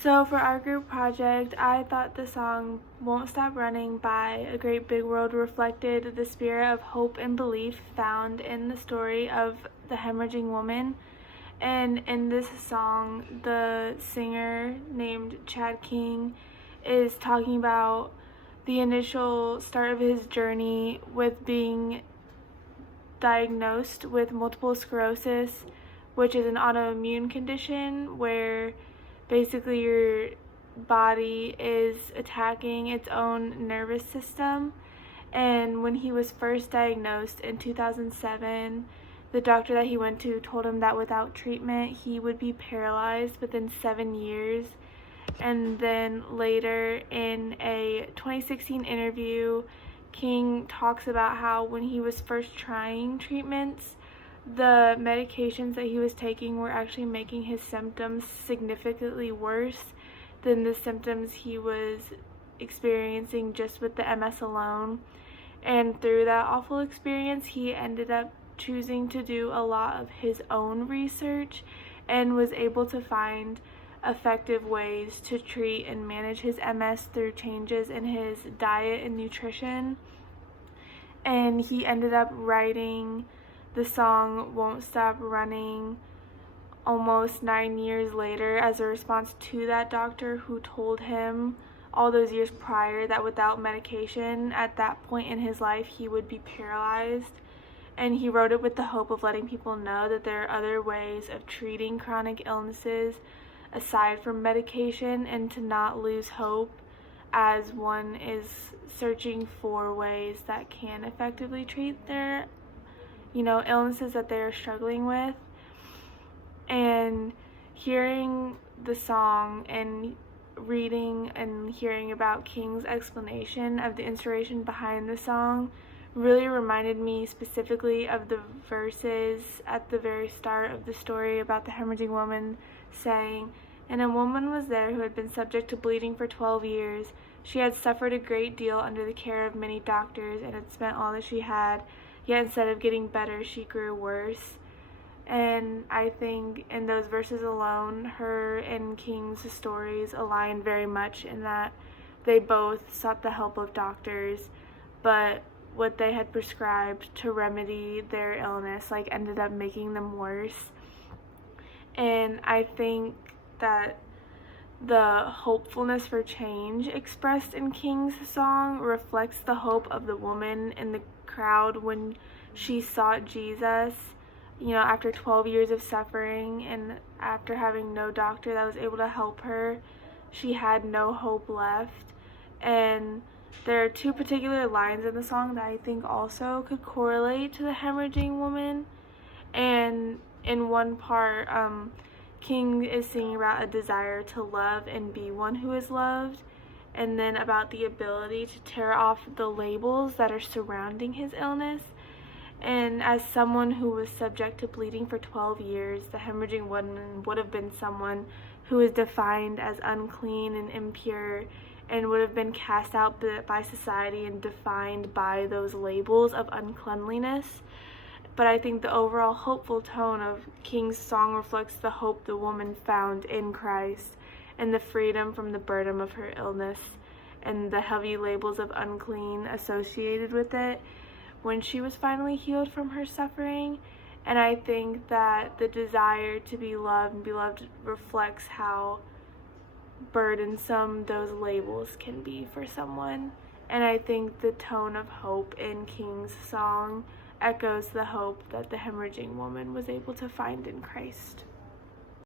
So for our group project, I thought the song Won't Stop Running by A Great Big World reflected the spirit of hope and belief found in the story of the hemorrhaging woman. And in this song, the singer named Chad King is talking about the initial start of his journey with being diagnosed with multiple sclerosis, which is an autoimmune condition where basically your body is attacking its own nervous system. And when he was first diagnosed in 2007, the doctor that he went to told him that without treatment he would be paralyzed within 7 years. And then later in a 2016 interview, King talks about how when he was first trying treatments, the medications that he was taking were actually making his symptoms significantly worse than the symptoms he was experiencing just with the MS alone. And through that awful experience, he ended up choosing to do a lot of his own research and was able to find effective ways to treat and manage his MS through changes in his diet and nutrition. And he ended up writing the song Won't Stop Running almost 9 years later as a response to that doctor who told him all those years prior that without medication at that point in his life he would be paralyzed. And he wrote it with the hope of letting people know that there are other ways of treating chronic illnesses aside from medication, and to not lose hope as one is searching for ways that can effectively treat their illnesses that they're struggling with. And hearing the song and reading and hearing about King's explanation of the inspiration behind the song really reminded me specifically of the verses at the very start of the story about the hemorrhaging woman saying, "And a woman was there who had been subject to bleeding for 12 years. She had suffered a great deal under the care of many doctors and had spent all that she had, yet instead of getting better, she grew worse." And I think in those verses alone, her and King's stories align very much in that they both sought the help of doctors, but what they had prescribed to remedy their illness ended up making them worse. And I think that the hopefulness for change expressed in King's song reflects the hope of the woman in the crowd when she sought Jesus, after 12 years of suffering and after having no doctor that was able to help her. She had no hope left. And there are two particular lines in the song that I think also could correlate to the hemorrhaging woman. And in one part, King is singing about a desire to love and be one who is loved, and then about the ability to tear off the labels that are surrounding his illness. And as someone who was subject to bleeding for 12 years, the hemorrhaging woman would have been someone who was defined as unclean and impure and would have been cast out by society and defined by those labels of uncleanliness. But I think the overall hopeful tone of King's song reflects the hope the woman found in Christ and the freedom from the burden of her illness and the heavy labels of unclean associated with it when she was finally healed from her suffering. And I think that the desire to be loved and be loved reflects how burdensome those labels can be for someone. And I think the tone of hope in King's song echoes the hope that the hemorrhaging woman was able to find in Christ.